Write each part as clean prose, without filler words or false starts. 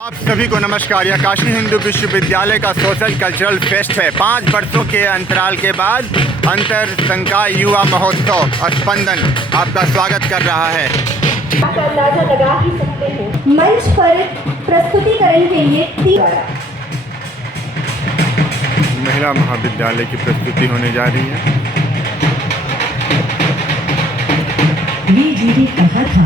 आप सभी को नमस्कार। यह काशी हिंदू विश्वविद्यालय का सोशल कल्चरल फेस्ट है। 5 वर्षों के अंतराल के बाद अंतर संकाय युवा महोत्सव स्पंदन आपका स्वागत कर रहा है। अंदाजा लगा ही सकते हैं। मंच पर प्रस्तुतिकरण के लिए महिला महाविद्यालय की प्रस्तुति होने जा रही है। जी ने कहा था,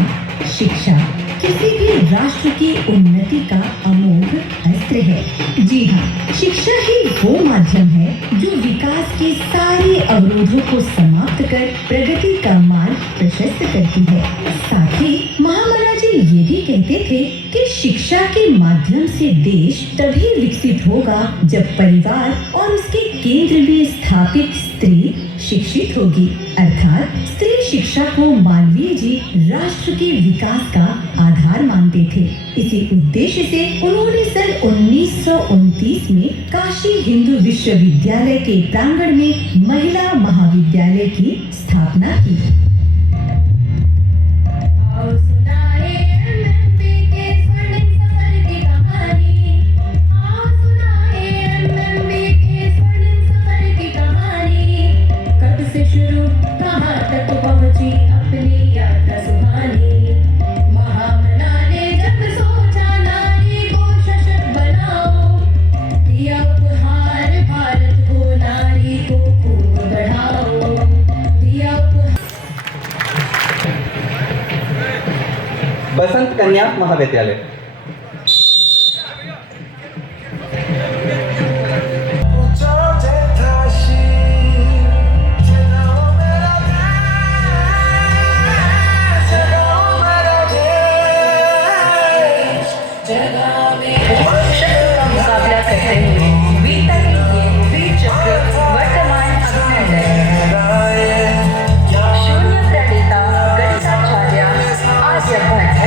शिक्षा किसी भी राष्ट्र की उन्नति का अमोघ अस्त्र है। जी हाँ, शिक्षा ही वो माध्यम है जो विकास के सारे अवरोधों को समाप्त कर प्रगति का मार्ग प्रशस्त करती है। साथ ही महामना जी ये भी कहते थे कि शिक्षा के माध्यम से देश तभी विकसित होगा जब परिवार और उसके केंद्र में स्थापित स्त्री शिक्षित होगी। अर्थात स्त्री शिक्षा को मानवीय जी राष्ट्र के विकास का आधार मानते थे। इसी उद्देश्य से उन्होंने सन 1929 में काशी हिंदू विश्वविद्यालय के प्रांगण में महिला महाविद्यालय की स्थापना की। बसंत कन्या महाविद्यालय। मुकाबला करते हुए वीर चक्र वर्तमान शून्य प्रणेता गणिताचार्य Aryabhata.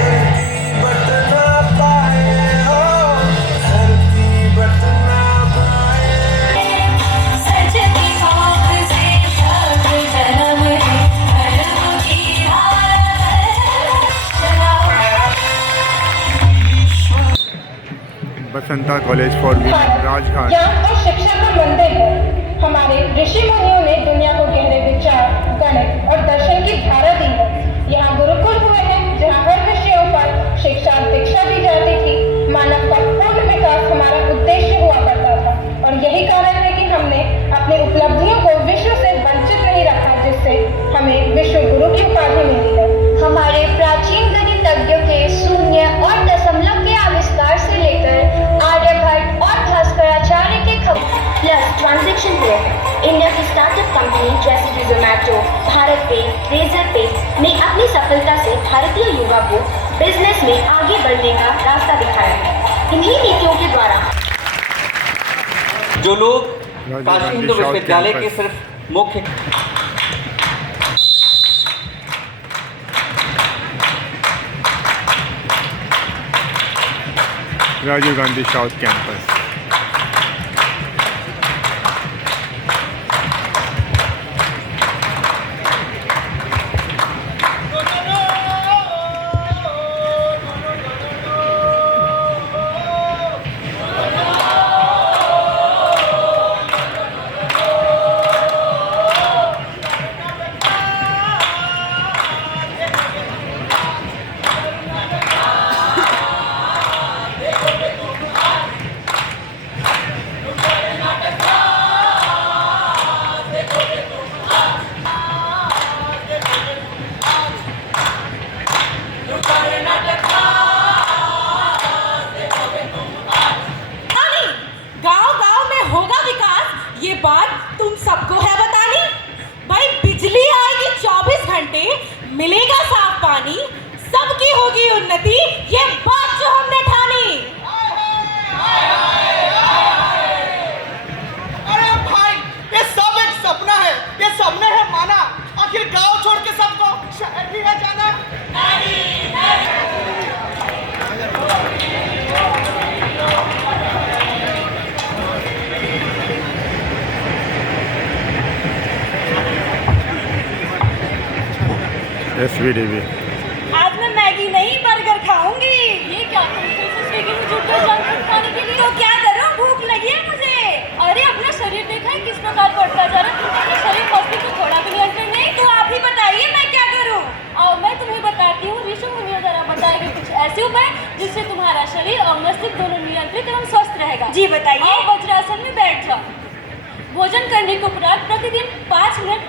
Basanta college for women Rajghat. ज्ञान और शिक्षा का मंदिर है। हमारे ऋषि मुनियों ने दुनिया को गहरे विचार, गणित और दर्शन की धारा दी है। यहाँ गुरुकुल हुए हैं जहाँ हर विषयों पर शिक्षा दीक्षा दी जाती थी। मानव का पूर्ण विकास हमारा उद्देश्य हुआ करता था और यही कारण है कि हमने अपनी उपलब्धियों को विश्व से वंचित नहीं रखा, जिससे हमें विश्व गुरु की उपाधि मिली है। हमारे प्राचीन गणितज्ञों के शून्य और दशमलव के आविष्कार से लेकर आर्यभट्ट और भास्कराचार्य के प्लस ट्रांजैक्शन हुए हैं। इंडिया की स्टार्टअप कंपनी जैसे कि जोमैटो, भारत पे, रेजर पे ने अपनी सफलता से भारतीय युवा को बिजनेस में आगे बढ़ने का रास्ता दिखाया है। इन्हीं नीतियों के द्वारा जो लोग काशी हिंदू विश्वविद्यालय के सिर्फ मुख्य राजीव गांधी साउथ कैंपस। ये बात तुम सबको है बतानी। भाई बिजली आएगी 24 घंटे, मिलेगा साफ पानी, सबकी होगी उन्नति, ये बात जो हमने ठानी। अरे भाई, ये सब एक सपना है, ये सबने है माना। आखिर गांव छोड़ के सबको शहर ही है जाना। SVDB। आज मैं मैगी नहीं बर्गर खाऊंगी। ये क्या? तुम स्विगी से जुड़ इस प्रकार बढ़ता जा रहा है, तुम्हारा शरीर मस्तिष्क को थोड़ा भी नियंत्रण नहीं। तो आप ही बताइए मैं क्या करूं? और मैं तुम्हें बताती हूँ, ऋषि मुनियों द्वारा बताए गए कुछ ऐसे उपाय जिससे तुम्हारा शरीर और मस्तिष्क दोनों नियंत्रित एवं स्वस्थ रहेगा। जी बताइए। और वज्रासन में बैठ जाओ। भोजन करने के उपरांत प्रतिदिन 5 मिनट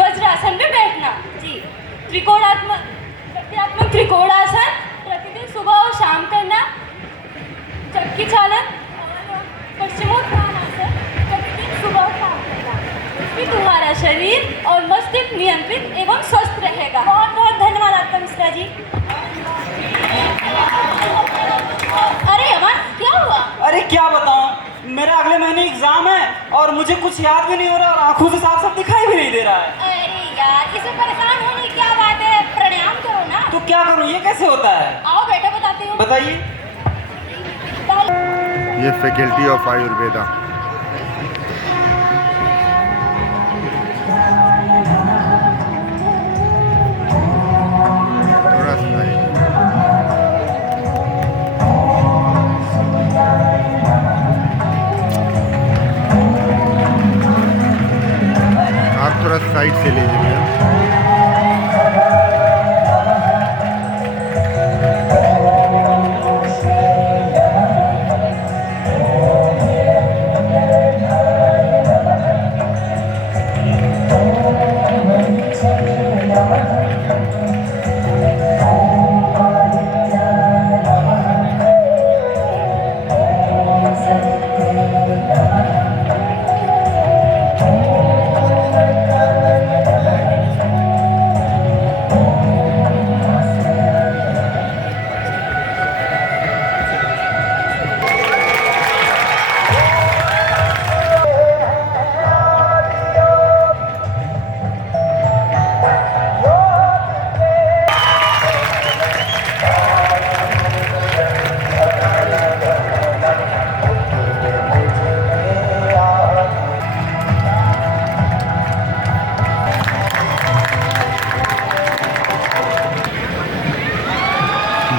वज्रासन में बैठना। जी। प्रत्यात्मक त्रिकोणासन प्रतिदिन सुबह और शाम करना। चक्की चालन और पश्चिमोत्तानासन प्रतिदिन सुबह और शाम करना। इससे तुम्हारा शरीर और मस्तिष्क नियंत्रित एवं स्वस्थ रहेगा। बहुत बहुत धन्यवाद आपका मिश्रा जी। अरे अमन, क्या हुआ? अरे क्या बताऊं, मेरा अगले महीने एग्जाम है और मुझे कुछ याद भी नहीं हो रहा और आंखों से साफ साफ दिखाई भी नहीं दे रहा है। अरे यार, इसमें परेशान होने की क्या बात है, प्राणायाम करो ना। तो क्या करूं, ये कैसे होता है? आओ बेटा बताती हूँ। बताइए। ये फैकल्टी ऑफ आयुर्वेदा। थोड़ा सुनाइए। आप थोड़ा साइड से लीजिए।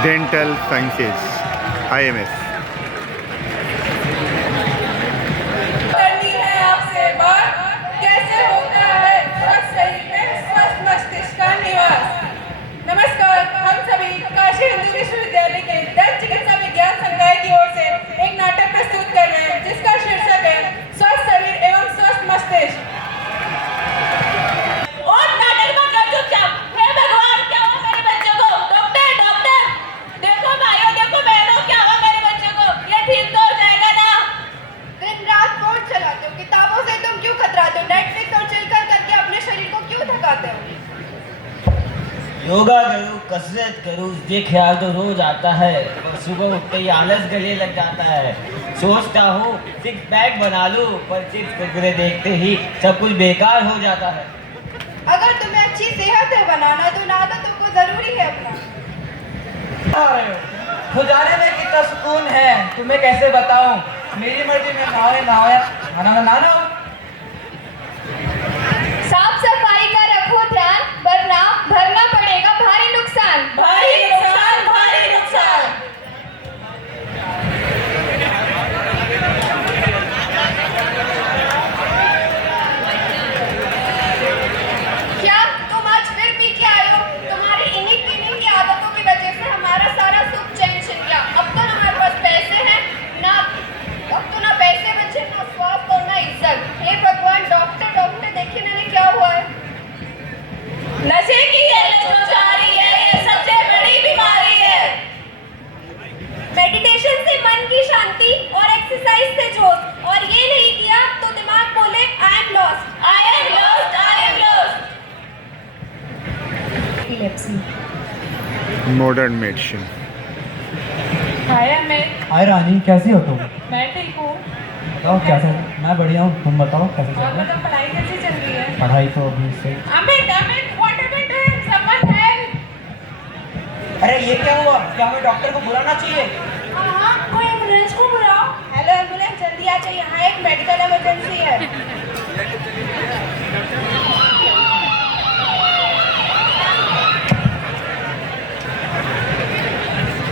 Dental sciences IMS। करनी है आपसे बात, कैसे होता है स्वस्थ शरीर में स्वस्थ मस्तिष्क का निवास। नमस्कार, हम सभी काशी हिंदू विश्वविद्यालय के दंत चिकित्सा विज्ञान संकाय की ओर से एक नाटक प्रस्तुत कर रहे हैं जिसका शीर्षक है स्वस्थ शरीर एवं स्वस्थ मस्तिष्क। और नाटक मत कर चुपचाप। हे भगवान, क्या हुआ मेरे बच्चे को? डॉक्टर डॉक्टर, देखो भाइयों, देखो बहनों, क्या हुआ मेरे बच्चे को? ये ठीक तो हो जाएगा ना? दिन रात कोर्ट चलाते हो, किताबों से तुम क्यों खतराते हो? नेटफ्लिक्स और चिल कर करके अपने शरीर को क्यों थकाते हो? योगा करूँ, कसरत करूँ, ये ख्याल तो रोज आता है, पर सुबह उठते ही आलस गले लग जाता है। सोचता हूँ सिक्स पैक बना लूँ, पर चिप्स कुरकुरे देखते ही सब कुछ बेकार हो जाता है। अगर तुम्हें अच्छी सेहत है बनाना तो नहाना तुमको जरूरी है अपना। खुदाने में कितना सुकून है, तुम्हें कैसे बताऊं। मेरी मर्जी में नहाया खाना बनाना। साफ सफाई का रखो ध्यान, वरना भरना पड़ेगा भारी नुकसान। भारी नुकसान, भारी नुकसान। क्या तुम आज फिर पी के आए हो? तुम्हारी इन्हीं पीने की आदतों की वजह से हमारा सारा सुख चैन छिन गया। अब तो ना हमारे पास पैसे हैं, अब तो ना पैसे बचे, ना स्वास्थ्य और ना इज्जत। हे भगवान, डॉक्टर डॉक्टर देखिए मैंने क्या हुआ है। नशे की ये लत जो जा रही है, ये सबसे बड़ी बीमारी है। मेडिटेशन से मन की शांति और एक्सरसाइज से जोश, और ये नहीं किया तो दिमाग बोले I am lost, I am lost, I am lost। Modern medicine. Hi Rani, कैसी हो तुम? मैं ठीक हूँ। बताओ कैसे। मैं बढ़िया हूँ, तुम बताओ कैसे चल और रहा है? मतलब पढ़ाई कैसी चल रही है? पढ़ाई तो अभी से। Amit Amit what happened? Someone help. अरे ये क्या हुआ? क्या हमें डॉक्टर को बुलाना चाहिए? हाँ, कोई एम्बुलेंस को बुलाओ। हेलो एम्बुलेंस, जल्दी आ जाइए, यहाँ एक मेडिकल इमरजेंसी है।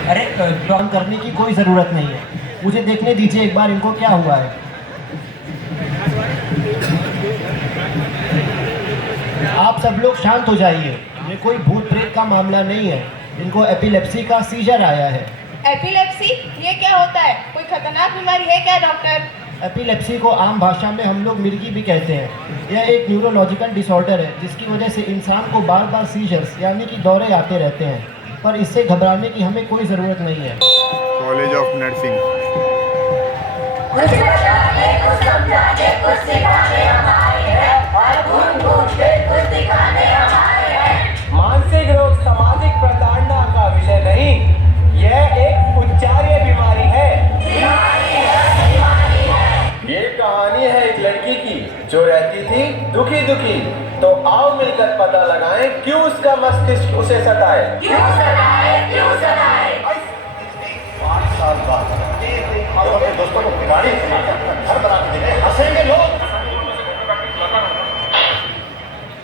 अरे काम करने की कोई ज़रूरत नहीं है, मुझे देखने दीजिए एक बार इनको क्या हुआ है। आप सब लोग शांत हो जाइए। ये कोई भूत प्रेत का मामला नहीं है। इनको एपिलेप्सी का सीजर आया है। एपिलेप्सी ये क्या होता है? कोई खतरनाक बीमारी है क्या डॉक्टर? एपिलेप्सी को आम भाषा में हम लोग मिर्गी भी कहते हैं। यह एक न्यूरोलॉजिकल डिसऑर्डर है जिसकी वजह से इंसान को बार बार सीजर्स यानी कि दौरे आते रहते हैं, पर इससे घबराने की हमें कोई ज़रूरत नहीं है। College of nursing. मानसिक रोग सामाजिक प्रताड़ना का विषय नहीं, यह एक उच्चार्य बीमारी है। ये कहानी है एक लड़की की जो रहती थी दुखी दुखी। तो आओ मिलकर पता लगाएं क्यों उसका मस्तिष्क उसे सताए। 5 साल बाद और अपने दोस्तों को गाड़ी घर बना के देंगे, हंसेंगे लोग।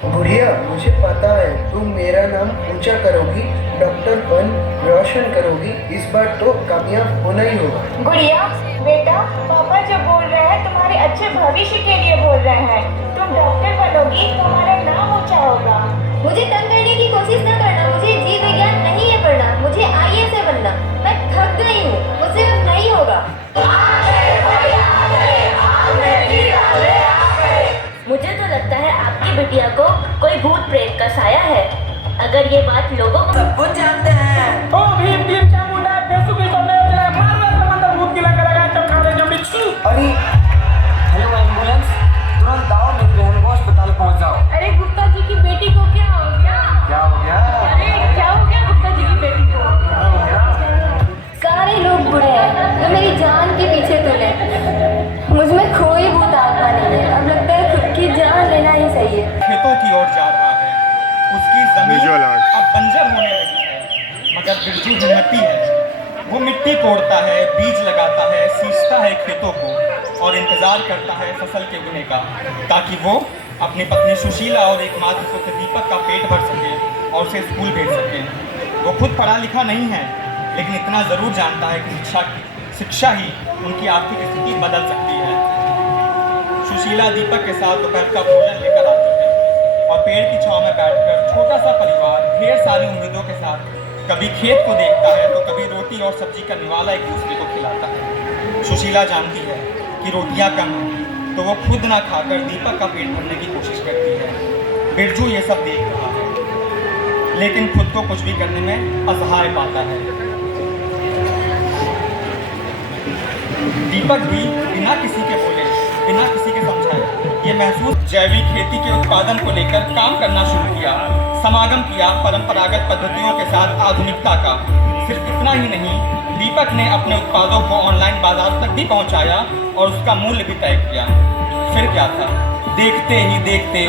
बुढ़िया, मुझे पता है तुम मेरा नाम ऊंचा करोगी, डॉक्टर बन रोशन करोगी। इस बार तो कामयाब होना ही होगा। गुड़िया बेटा, पापा जो बोल रहे हैं तुम्हारे अच्छे भविष्य के लिए बोल रहे हैं। तुम डॉक्टर बनोगी, तुम्हारा नाम ऊंचा होगा। मुझे तंग करने की कोशिश न करना। मुझे जीव विज्ञान नहीं है पढ़ना, मुझे IAS है बनना। मैं थक गई हूँ, मुझसे अब नहीं होगा। मुझे तो लगता है आपकी बिटिया को कोई भूत प्रेत का साया है। अगर ये बात लोगों को सब कुछ जानते हैं। ओ भीम भीम चामुंडा फेसबुक पे सामने हो जाए, मार समंदर भूत की लगा लगा चमका दे जब बिच्छू। अरे हेलो एम्बुलेंस, तुरंत आओ, मेरी बहन को अस्पताल पहुंच जाओ। अरे गुप्ता जी की बेटी को क्या हो गया? क्या हो गया? अरे क्या हो गया गुप्ता जी की बेटी को? सारे लोग बुरे हैं जो मेरी जान के पीछे तुले। मुझमें कोई भूत आत्मा नहीं है। अब लगता है खुद की जान लेना ही सही है। खेतों की ओर जा रहा है, उसकी जमीन Visual art। अब बंजर होने लगी है, मगर बिरजू हिम्मती है। वो मिट्टी कोड़ता है, बीज लगाता है, सींचता है खेतों को और इंतजार करता है फसल के उगने का, ताकि वो अपनी पत्नी सुशीला और एकमात्र पुत्र दीपक का पेट भर सके और उसे स्कूल भेज सके। वो खुद पढ़ा लिखा नहीं है, लेकिन इतना ज़रूर जानता है कि शिक्षा ही उनकी आर्थिक स्थिति बदल सकती है। सुशीला दीपक के साथ दोपहर का भोजन लेकर आती है और पेड़ की छांव में बैठकर छोटा सा परिवार ढेर सारी उम्मीदों के साथ कभी खेत को देखता है तो कभी रोटी और सब्जी का निवाला एक दूसरे को खिलाता है। सुशीला जानती है कि रोटियां कम हैं, तो वो खुद ना खाकर दीपक का पेट भरने की कोशिश करती है। बिरजू ये सब देख रहा है, लेकिन खुद को कुछ भी करने में असहाय पाता है। दीपक भी बिना किसी के बोले, बिना किसी के समझाए ये महसूस जैविक खेती के उत्पादन को लेकर काम करना शुरू किया। समागम किया परंपरागत पद्धतियों के साथ आधुनिकता का। सिर्फ इतना ही नहीं, दीपक ने अपने उत्पादों को ऑनलाइन बाजार तक भी पहुंचाया और उसका मूल्य भी तय किया। फिर क्या था, देखते ही देखते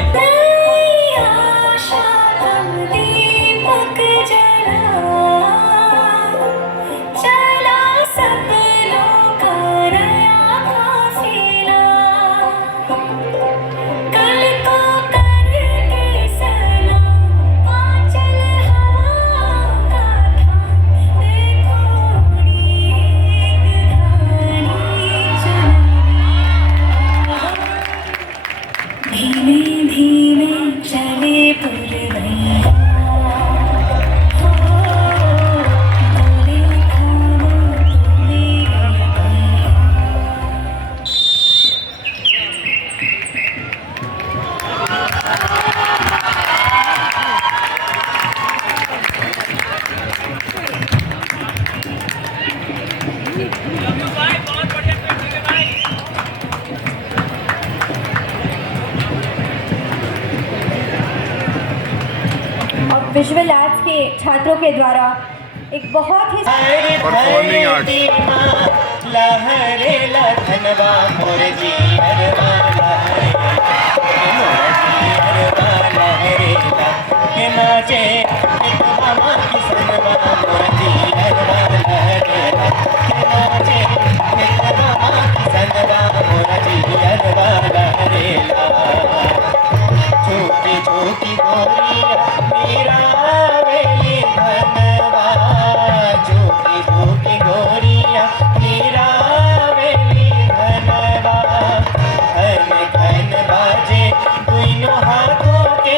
विजुअल आर्ट्स के छात्रों के द्वारा एक बहुत ही परफॉर्मिंग आर्ट। लहरे लखनवा मोर जी हरवा लहरे के नाचे एक मामा किसनवा मोर जी हरवा लहरे के नाचे एक मामा किसनवा मोर जी हरवा लहरे छोटी छोटी गोरिया मेरा वेली धनवा, छोटी छोटी गोरिया मेरा वेली धनवा। धन धन बाजे दोनों हाथों के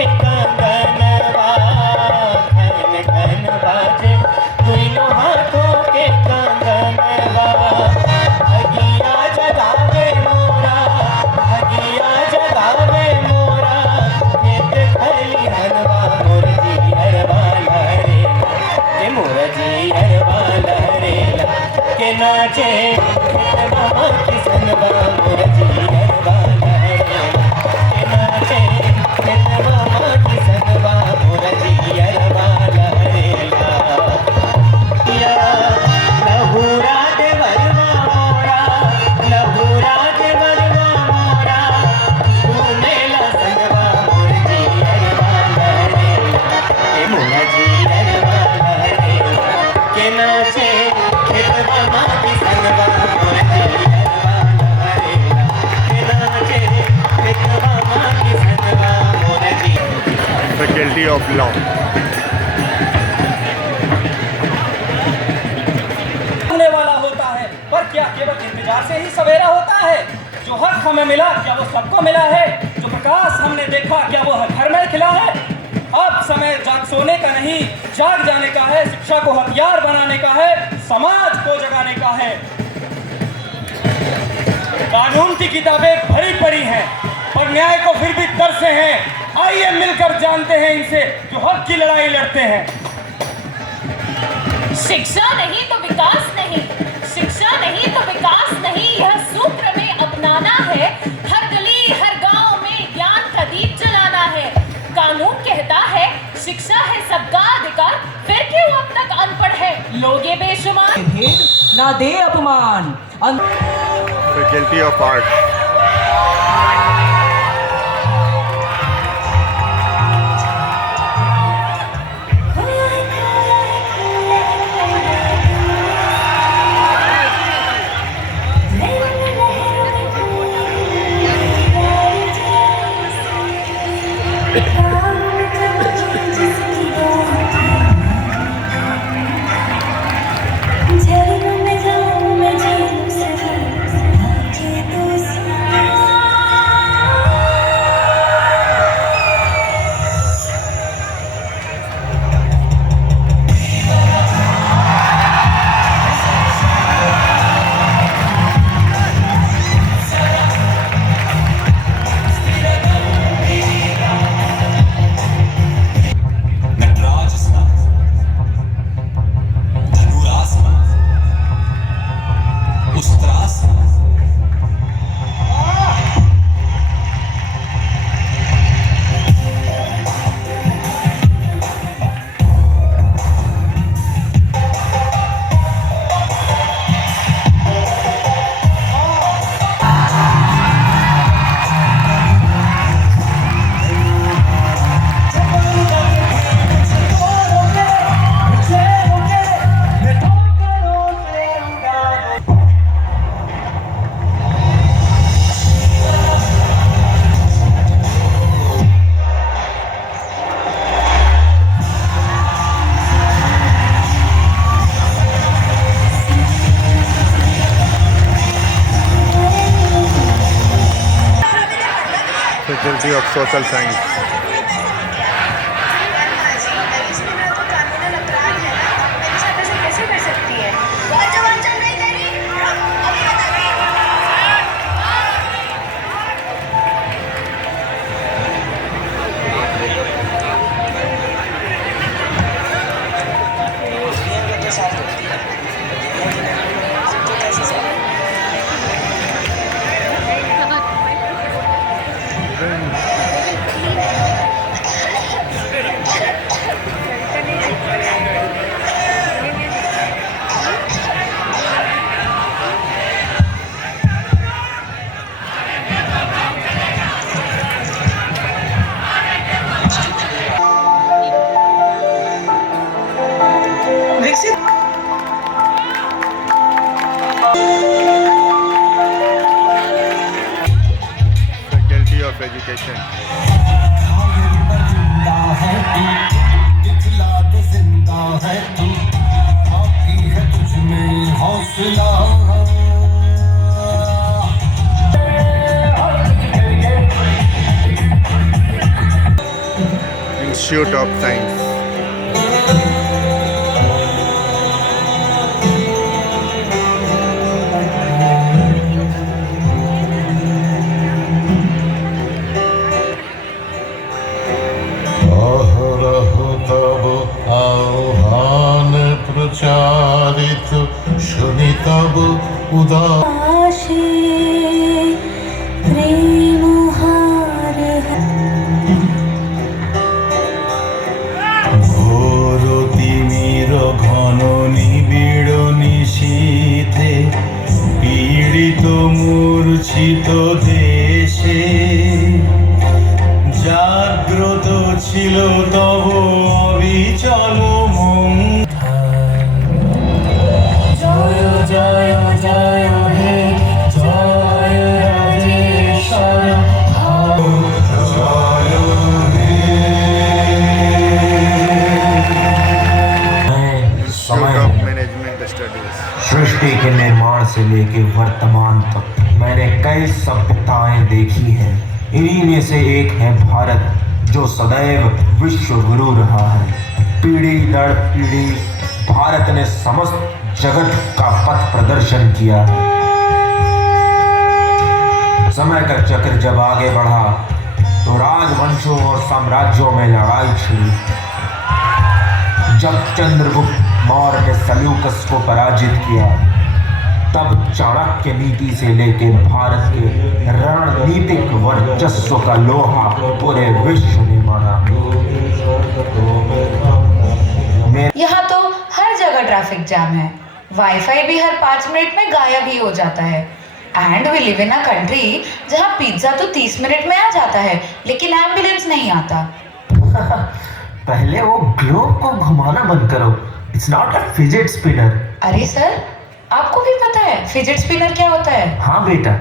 के नाचे खेतवा किसनवा मोर जियरवा लहरेला के नाचे खेतवा किसनवा मोर जियरवा लहरेला लहूरा देवरवा मोरा लहूरा देवरवा मोरा घूमेला संगवा मोर जियरवा लहरेला के मोर जियरवा लहरेला के नाचे खेतवा किसनवा मोर जियरवा लहरेला के नाचे खेतवा किसनवा मोर जियरवा फैकल्टी ऑफ लॉ। होने वाला होता है, पर क्या केवल इंतजार से ही सवेरा होता है? जो हक हमें मिला क्या वो सबको मिला है? जो प्रकाश हमने देखा क्या वो हर घर में खिला है? अब समय जाग सोने का नहीं, जाग जाने का है। शिक्षा को हथियार बनाने का है, समाज को जगाने का है। कानून की किताबें भरी पड़ी हैं, पर न्याय को फिर भी तरसे हैं। आइए मिलकर जानते हैं इनसे जो हक की लड़ाई लड़ते हैं। शिक्षा नहीं तो विकास नहीं, शिक्षा नहीं तो विकास नहीं, यह सूत्र में अपनाना है। हर गली हर गांव में ज्ञान का दीप जलाना है। कानून कहता है शिक्षा है सबका अधिकार, फिर क्यों अब तक अनपढ़ है लोगे बेशुमार? भेद ना दे अपमान। Faculty of art. Faculty of Social Science। Faculty of Education। Institute of Science। आह्वान प्रचारित चरणे तब उदार प्रेम हार ঘোর তিমির ঘন নিবিড় নিশীথে পীড়িত মূর্ছিত দেশে জাগ্রত ছিল তব অবিচল মন। জয় জয় জয় হে জয় রাজেশ্বর জয় Institute of Management Studies. सृष्टि के निर्माण से लेकर वर्तमान तक मैंने कई सभ्यताएं देखी हैं। इन्हीं में से एक है भारत, जो सदैव विश्व गुरु रहा है। पीढ़ी दर पीढ़ी भारत ने समस्त जगत का पथ प्रदर्शन किया है। समय का चक्र जब आगे बढ़ा तो राजवंशों और साम्राज्यों में लड़ाई छिड़ी। जब चंद्रगुप्त मौर्य ने सल्यूकस को पराजित किया, तब चाणक्य नीति से लेकर भारत के रणनीतिक वर्चस्व का लोहा पूरे विश्व ने माना। यहाँ तो हर जगह ट्रैफिक जाम है, वाईफाई भी हर 5 मिनट में गायब ही हो जाता है। And we live in a country जहाँ पिज्जा तो 30 मिनट में आ जाता है, लेकिन एम्बुलेंस नहीं आता। पहले वो ग्लोब को घुमाना बंद करो। It's not a fidget spinner. अरे सर, आपको भी पता है फिजेट स्पिनर क्या होता है? हाँ बेटा,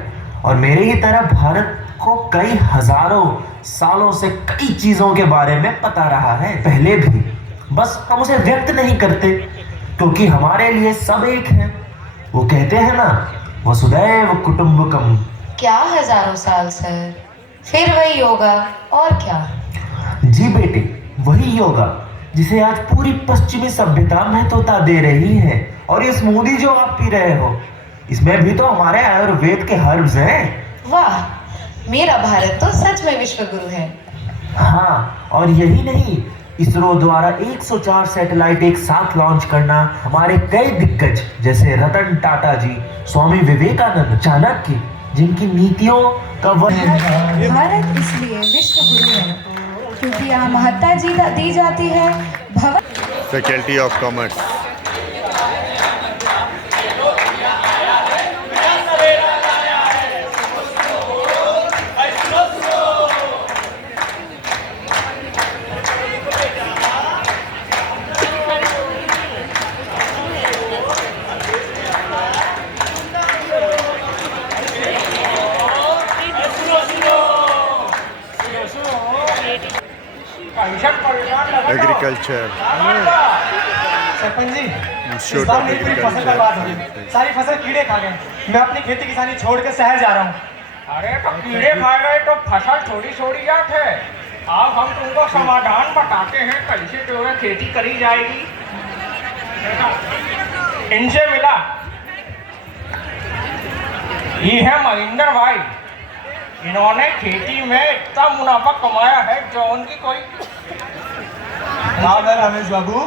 और मेरे ही तरह भारत को कई हजारों सालों से कई चीजों के बारे में पता रहा है पहले भी, बस हम उसे व्यक्त नहीं करते क्योंकि हमारे लिए सब एक हैं। वो कहते हैं ना, वसुदैव कुटुंबकम। क्या हजारों साल सर? फिर वही योगा और क्या? जी बेटे, वही योगा जिसे आज पूरी पश्चिमी सभ्यता महत्वता दे रही है। और ये स्मूदी जो आप पी रहे हो, इसमें भी तो हमारे आयुर्वेद के हर्ब्स हैं। वाह, मेरा भारत तो सच में विश्व गुरु है। हाँ, और यही नहीं, इसरो द्वारा 104 सैटेलाइट एक साथ लॉन्च करना, हमारे कई दिग्गज जैसे रतन टाटा जी, स्वामी विवेकानंद, चाणक्य, जिनकी नीतियों का भारत इसलिए विश्व गुरु है क्योंकि यहाँ महत्ता दी जाती है भवन। Faculty of Commerce. Agriculture. Sarpanch ji, इस Institute बार of मेरी पूरी फसल Agriculture. बर्बाद हो गई। सारी फसल कीड़े खा गए। मैं अपनी खेती किसानी छोड़ के शहर जा रहा हूँ। अरे तो कीड़े खा गए तो फसल थोड़ी छोड़ी जात है। अब हम तुमको समाधान बताते हैं कैसे जो है खेती करी जाएगी। इनसे मिला, ये है महेंद्र भाई। इन्होंने खेती में इतना मुनाफा कमाया है जो उनकी कोई राम रमेश बाबू।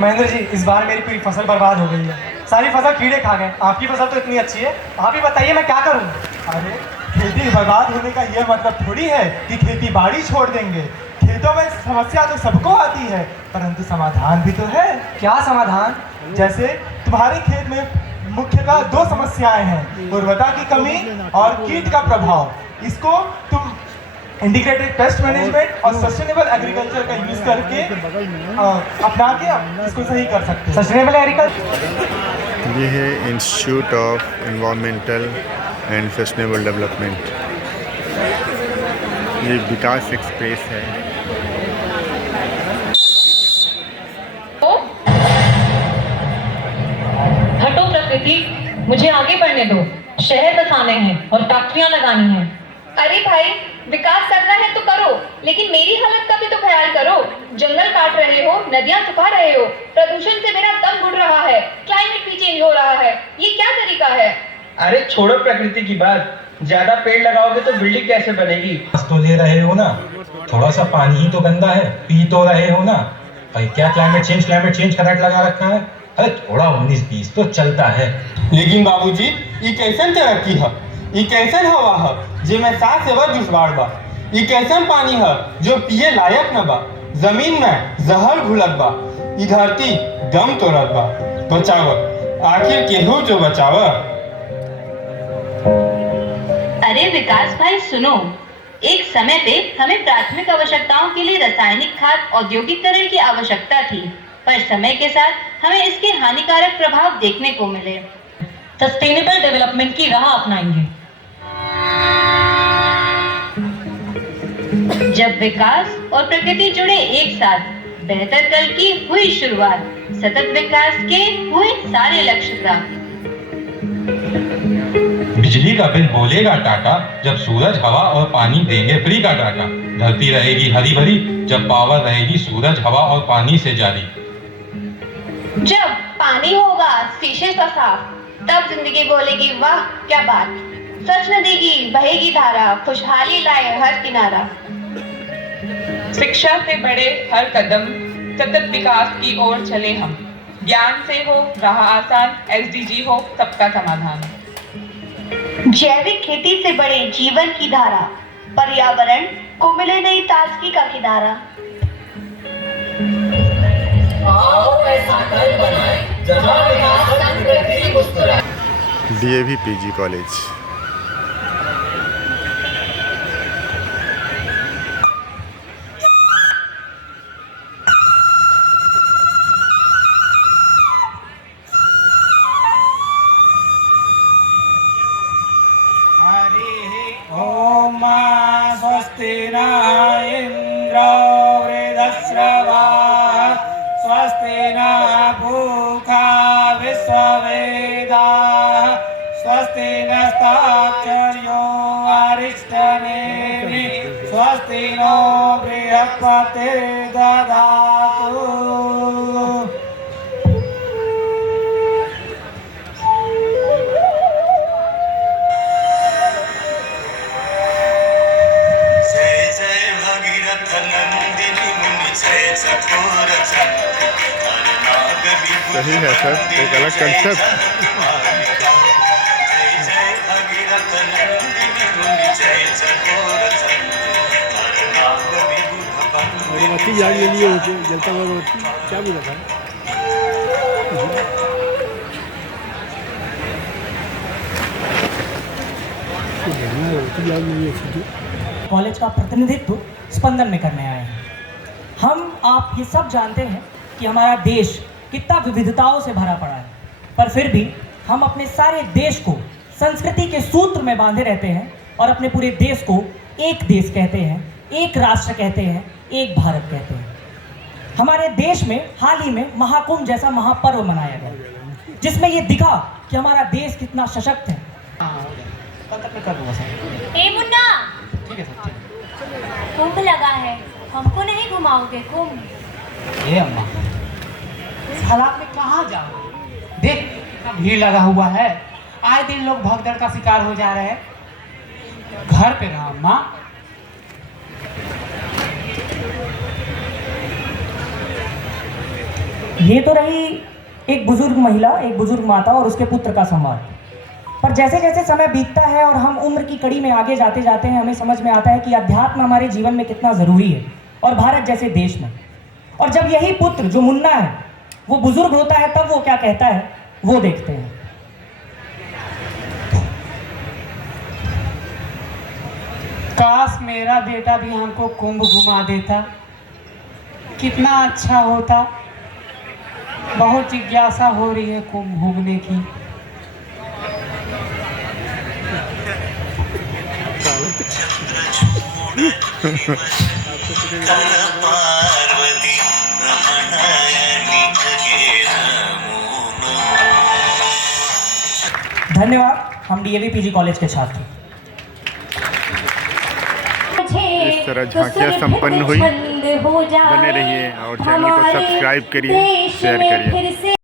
महेंद्र जी, इस बार मेरी पूरी फसल बर्बाद हो गई है। सारी फसल कीड़े खा गए। आपकी फसल तो इतनी अच्छी है, आप ही बताइए मैं क्या करूं? अरे खेती बर्बाद होने का यह मतलब थोड़ी है कि खेती बाड़ी छोड़ देंगे। खेतों में समस्या तो सबको आती है, परंतु समाधान भी तो है। क्या समाधान? जैसे तुम्हारे खेत में मुख्यतः 2 समस्याएं हैं, उर्वरता की कमी और कीट का प्रभाव। इसको तुम इंटीग्रेटेड पेस्ट मैनेजमेंट और सस्टेनेबल एग्रीकल्चर का यूज करके अपना के इसको सही कर सकते हैं। सस्टेनेबल एग्रीकल्चर ये है institute of environmental and sustainable development. ये विकास एक्सप्रेस है। हटो प्रकृति, मुझे आगे बढ़ने दो। शहर बसाने हैं और फैक्ट्रियां लगानी हैं। अरे भाई, विकास करना है तो करो, लेकिन मेरी हालत का भी तो ख्याल करो। जंगल काट रहे हो, नदियां सुखा रहे हो, प्रदूषण से मेरा दम घुट रहा है, क्लाइमेट भी चेंज हो रहा है। ये क्या तरीका है? अरे छोड़ो प्रकृति की बात, ज्यादा पेड़ लगाओगे तो बिल्डिंग कैसे बनेगी? तो ले रहे हो ना, थोड़ा सा पानी ही तो गंदा है, पी तो रहे हो ना। भाई क्या क्लाइमेट चेंज का रेट लगा रखा है? अरे थोड़ा 19-20 तो चलता है। लेकिन बाबूजी ये कैसन तरक्की है, ये कैसन हवा है जे में सांस लेवा दुश्वार बा, ये कैसन पानी है जो पिए लायक न बा, जमीन में जहर घुलत बा, ये धरती दम तोड़त बा। बचाव, आखिर केहू जो बचाव। अरे विकास भाई सुनो, एक समय पे हमें प्राथमिक आवश्यकताओं के लिए रासायनिक खाद औद्योगिकरण की आवश्यकता थी, पर समय के साथ हमें इसके हानिकारक प्रभाव देखने को मिले। सस्टेनेबल डेवलपमेंट की राह अपनाएंगे। जब विकास और प्रकृति जुड़े एक साथ, बेहतर कल की हुई शुरुआत, सतत विकास के हुए सारे लक्ष्य प्राप्त। बिजली का बिल बोलेगा टाटा जब सूरज हवा और पानी देंगे फ्री का टाटा। धरती रहेगी हरी भरी जब पावर रहेगी सूरज हवा और पानी से जारी। जब पानी होगा शीशे सा साफ, तब जिंदगी बोलेगी वाह क्या बात। सच न देगी बहेगी धारा, खुशहाली लाए हर किनारा। शिक्षा से बड़े हर कदम, सतत विकास की ओर चले हम। ज्ञान से हो राह आसान, SDG हो सबका समाधान। जैविक खेती से बढ़े जीवन की धारा, पर्यावरण को मिले नई ताजगी का किनारा। DAV PG college. ओम स्वस्ति न इंद्रो वृद्धश्रवाः स्वस्ति न भूखा विश्ववेदाः स्वस्ति नस्ताक्षर्यो अरिष्टनेमिः स्वस्ति नो बृहस्पतिर्दधातु। सही है सर, एक अलग कंसेप्ट। अगरबत्ती जाग के लिए होती है, जलता हुआ अगरबत्ती क्या भी रखा है। कॉलेज का प्रतिनिधित्व स्पंदन में करने आए हैं। हम आप ये सब जानते हैं कि हमारा देश कितना विविधताओं से भरा पड़ा है, पर फिर भी हम अपने सारे देश को संस्कृति के सूत्र में बांधे रहते हैं और अपने पूरे देश को एक देश कहते हैं, एक राष्ट्र कहते हैं, एक भारत कहते हैं। हमारे देश में हाल ही में महाकुंभ जैसा महापर्व मनाया गया, जिसमें ये दिखा कि हमारा देश कितना सशक्त है। ए मुन्ना, कुंभ लगा है, हमको नहीं घुमाओगे कुंभ? ए अम्मा, इस हालात में कहाँ जाओ? देख कितना भीड़ लगा हुआ है, आए दिन लोग भगदड़ का शिकार हो जा रहे हैं। घर पे रहो अम्मा। ये तो रही एक बुजुर्ग महिला, एक बुजुर्ग माता और उसके पुत्र का संवाद। पर जैसे जैसे समय बीतता है और हम उम्र की कड़ी में आगे जाते जाते हैं, हमें समझ में आता है कि अध्यात्म हमारे जीवन में कितना ज़रूरी है, और भारत जैसे देश में। और जब यही पुत्र जो मुन्ना है वो बुजुर्ग होता है, तब वो क्या कहता है वो देखते हैं। काश मेरा बेटा भी हमको कुंभ घुमा देता, कितना अच्छा होता। बहुत जिज्ञासा हो रही है कुंभ घूमने की। धन्यवाद, हम DAV PG कॉलेज के छात्र। इस तरह झांकियाँ संपन्न हुई। बने रहिए और चैनल को सब्सक्राइब करिए, शेयर करिए।